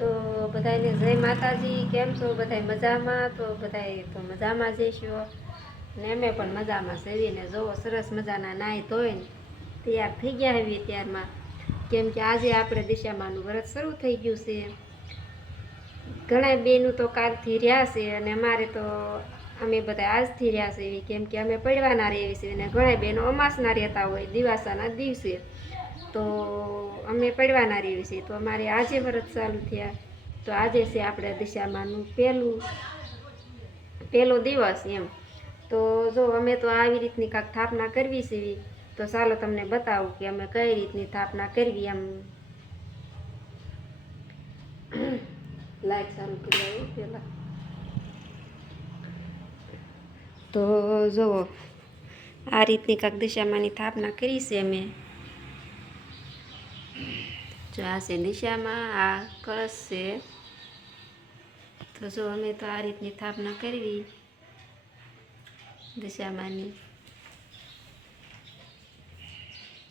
તો બધાને જય માતાજી, કેમ છો? બધાય મજામાં? તો બધાય તો મજામાં જઈશું ને અમે પણ મજામાં સેવીને જોવો, સરસ મજાના નાહી ધોઈને તૈયાર થઈ ગયા હવે ત્યારમાં. કેમ કે આજે આપણે દિશામાનું વ્રત શરૂ થઈ ગયું છે. ઘણા બેનું તો કાલથી રહ્યા છે અને અમારે તો અમે બધા આજથી રહ્યા છે કેમ કે અમે પડવાના રહીએ છીએ અને ઘણા બહેનો અમાસના રહેતા હોય, દિવાસાના દિવસે. તો અમે પડવાના રહીએ છીએ તો અમારે આજે વ્રત ચાલુ થયા. તો આજે છે આપણે દિશામાનું પહેલું, પહેલો દિવસ એમ. તો જો અમે તો આવી રીતની કાંક સ્થાપના કરવી છે, તો ચાલો તમને બતાવું કે અમે કઈ રીતની સ્થાપના કરવી એમ. લાઈટ ચાલુ કરી પહેલાં. તો જુઓ, આ રીતની કાંક દિશામાંની સ્થાપના કરી છે અમે. જો આ છે દિશામાં આ કળશ છે, તો જો અમે તો આ રીતની સ્થાપના કરવી દિશામાંની.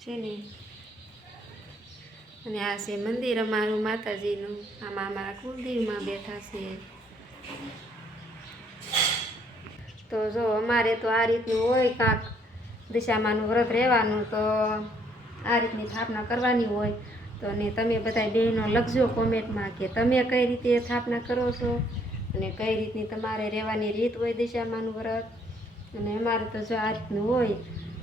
છે ને? અને આ છે મંદિર અમારું માતાજીનું. આમાં અમારા કુલદેવમાં બેઠા છે. તો જો અમારે તો આ રીતનું હોય કાંક દિશામાંનું વ્રત રહેવાનું, તો આ રીતની સ્થાપના કરવાની હોય. તો ને તમે બધા બહેનો લખજો કોમેન્ટમાં કે તમે કઈ રીતે સ્થાપના કરો છો અને કઈ રીતની તમારે રહેવાની રીત હોય દિશામાંનું વ્રત. અને અમારે તો જો આ રીતનું હોય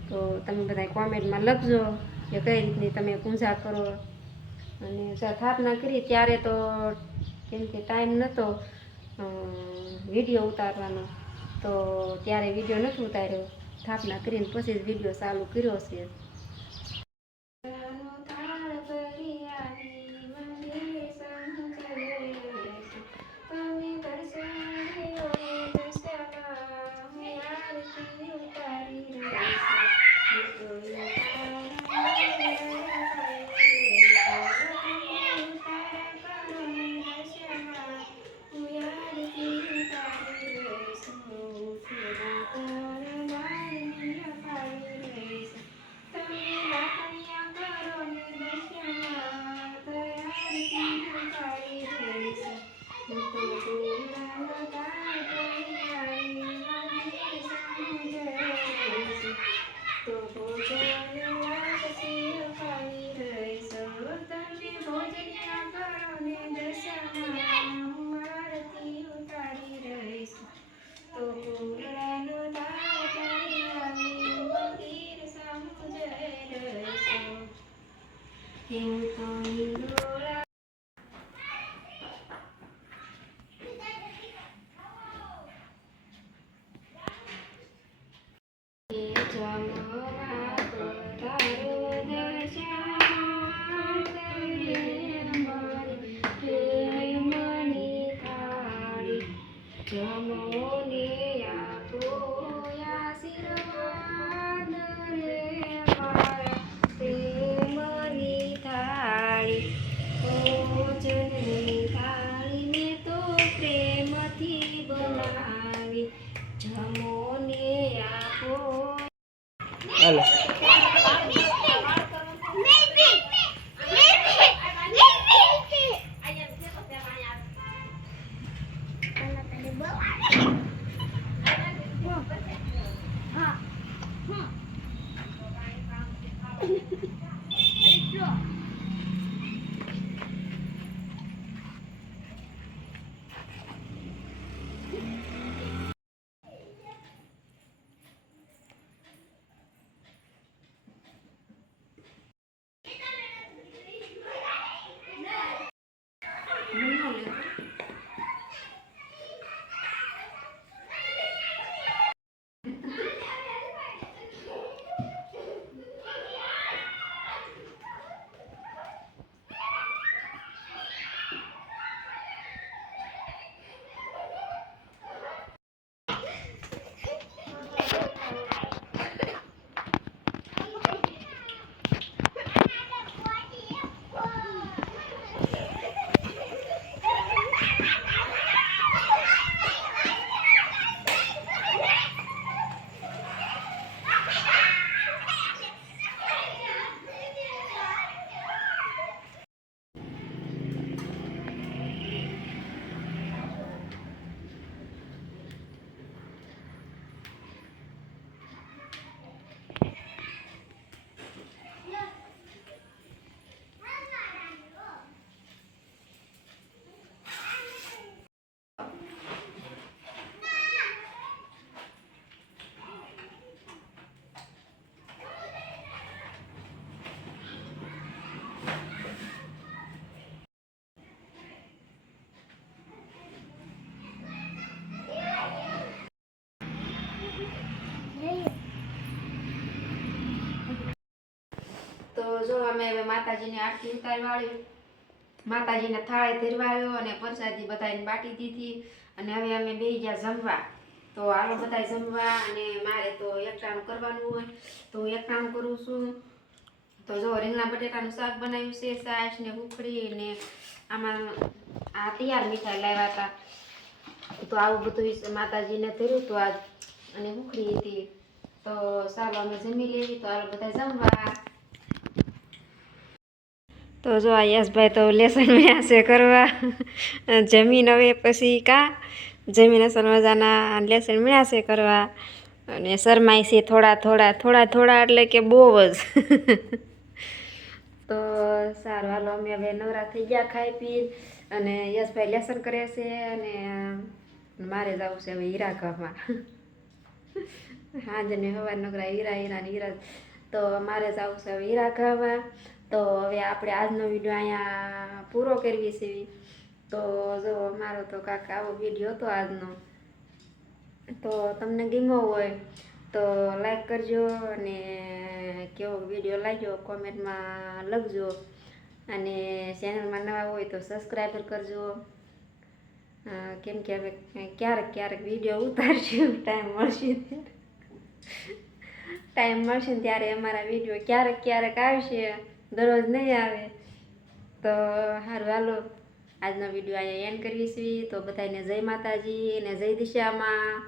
તો તમે બધા કોમેન્ટમાં લખજો કે કઈ રીતની તમે પૂજા કરો. અને જો સ્થાપના કરી ત્યારે તો કેમ કે ટાઈમ નહોતો વીડિયો ઉતારવાનો. તો ત્યારે વીડિયો નથી ઉતાર્યો. સ્થાપના કરીને પછી જ વીડિયો ચાલુ કર્યો છે. જમો જો અમે હવે માતાજીને આરતી ઉતારવાળી માતાજીને થાળે ધરવાયો અને પ્રસાદી બધાને બાટી દીધી. અને હવે અમે બે ગયા જમવા. તો આલો બધા જમવા અને મારે તો એકટાણું કરવાનું હોય. તો હું એકટાણું કરું છું. તો જો રીંગણા બટેટાનું શાક બનાવ્યું છે, સાસ ને ઉખડી ને આમાં આ તૈયાર મીઠાઈ લાવ્યા હતા. તો આવું બધું માતાજીને ધર્યું હતું આજ અને ઉખડી હતી. તો સારું, અમે જમી લેવી. તો હાલો બધા જમવા. તો જો આ યશભાઈ તો લેસન છે કરવા. જમીન હવે પછી કા? જમીન અસલ મજાના મળ્યા છે કરવા. અને શરમાય છે થોડા થોડા થોડા થોડા એટલે કે બહુ જ. તો સારું, હાલો, અમે હવે નવરા થઈ ગયા ખાઈ પી અને યશભાઈ લેસન કરે છે અને મારે જવું છે હવે હીરા ગામમાં હાજર ને હવાર નગરા હીરા હીરા ને હીરા. તો મારે જવું છે હવે હીરા ઘરમાં તો હવે આપણે આજનો વીડિયો અહીંયા પૂરો કરવી છે. તો જો મારો તો કાંક આવો વીડિયો હતો આજનો. તો તમને ગમ્યો હોય તો લાઈક કરજો અને કેવો વીડિયો લાગ્યો કોમેન્ટમાં લખજો. અને ચેનલમાં નવા હોય તો સબસ્ક્રાઈબર કરજો. કેમ કે હવે ક્યારેક ક્યારેક વીડિયો ઉતારશું ટાઈમ મળશે ટાઈમ મળશે ત્યારે અમારા વીડિયો ક્યારેક ક્યારેક આવશે. દરરોજ નહીં આવે, તો સારું હાલો. આજનો વીડિયો અહીંયા એન્ડ કરવી છીએ તો બધાને જય માતાજી અને જય દિશામાં.